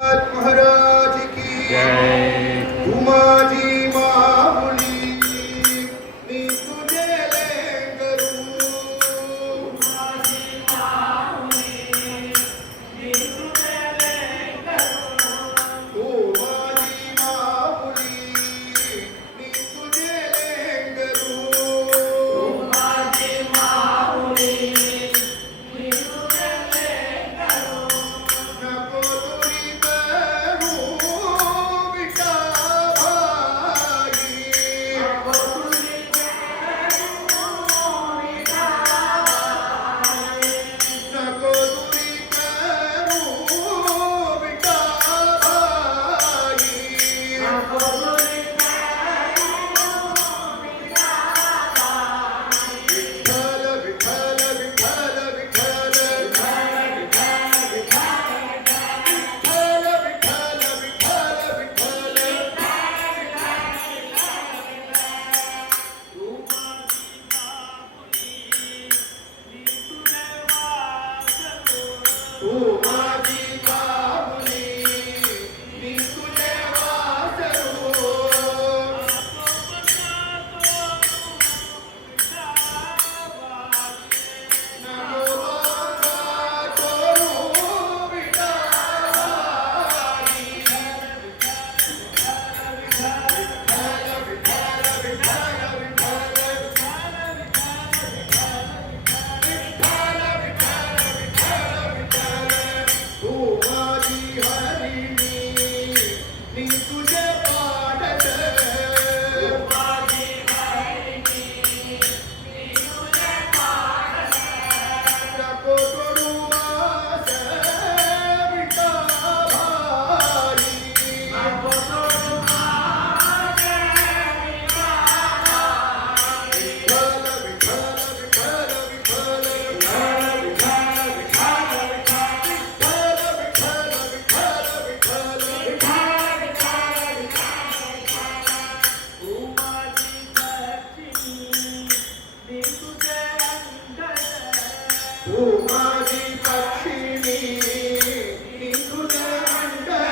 महाराज की जय. तू माझी माऊली मी तुझे लेकरू तू माझी माऊली मी तुझे लेकरू नको दुरी करू विटा भाई नको दुरी करू विटा भाई विठ्ठल विठ्ठल विठ्ठल विठ्ठल विठ्ठल विठ्ठल विठ्ठल तू माझी माऊली मी तुझे वासरू नको बाबा करू विटा तू माझी हरिणी मी तुझे पाडत नको करू आस विटा भाई विठ्ठल विठ्ठल विठ्ठल तू माझी पक्षिणी मी तुझे मंडल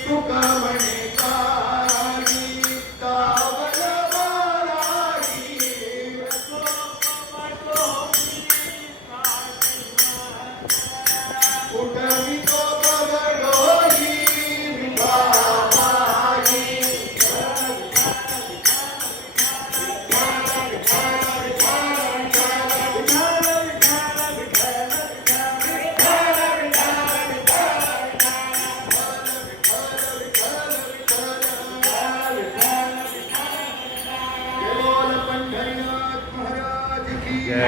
तुका म्हणे काली कावल वाराई उठवी तो बगडोई विभाबाई बोल पंढरीनाथ महाराज की जय.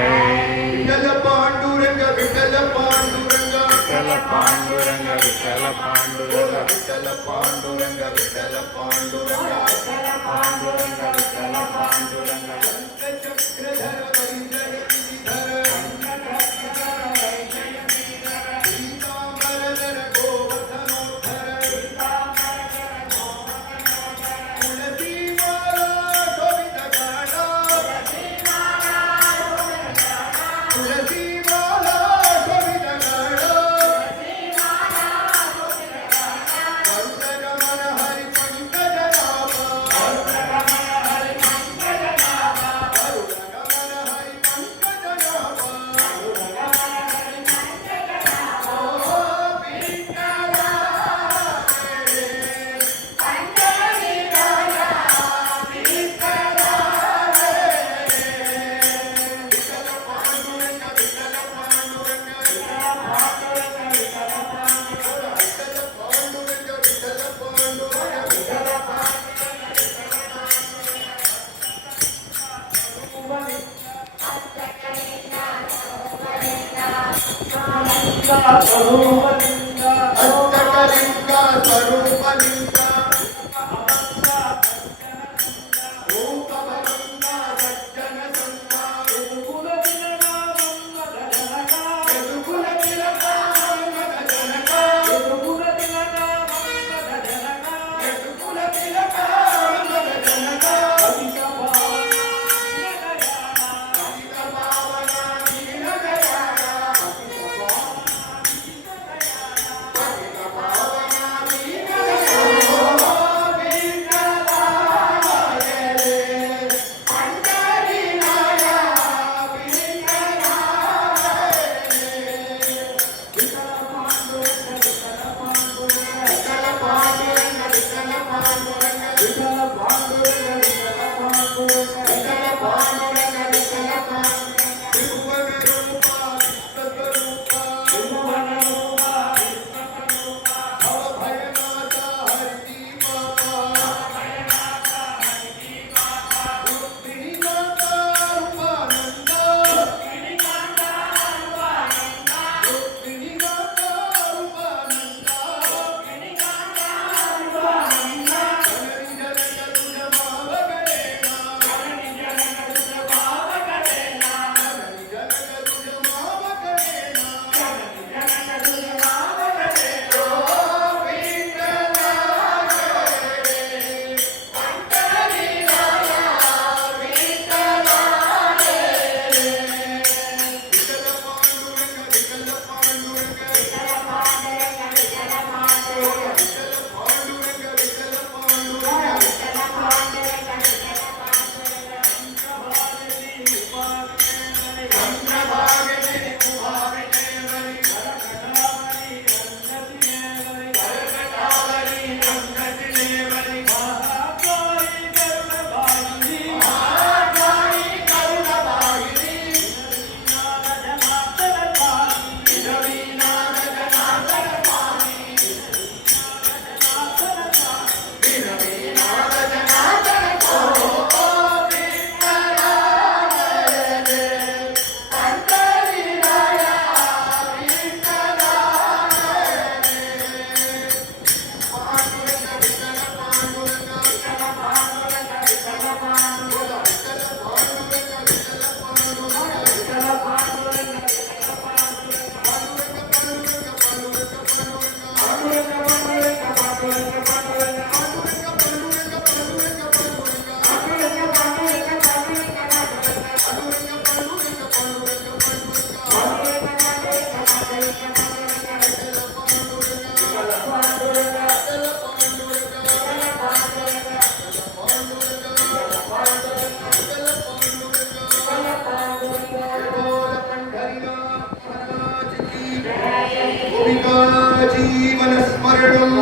विठ्ठल पांडुरंग विठ्ठल पांडुरंग विठ्ठल पांडुरंग विठ्ठल पांडुरंग विठ्ठल पांडुरंग विठ्ठल पांडुरंग पांडुरंग विठ्ठल पांडुरंग चक्रधर वैजय गिरिधर पीतांबरधर गोवर्धनोद्धर तुळसी माला शोभित गाढा तुळसी माला शोभित गाढा पंकज मन हरि पंकज राम स्वरूपलिंग अष्टकलिंग स्वरूपलिंग रूपभरंग सज्जन संगा यदुकुल तिलका मन्मथ जनका पतित पावना दीन दयाला जीवन स्मरणं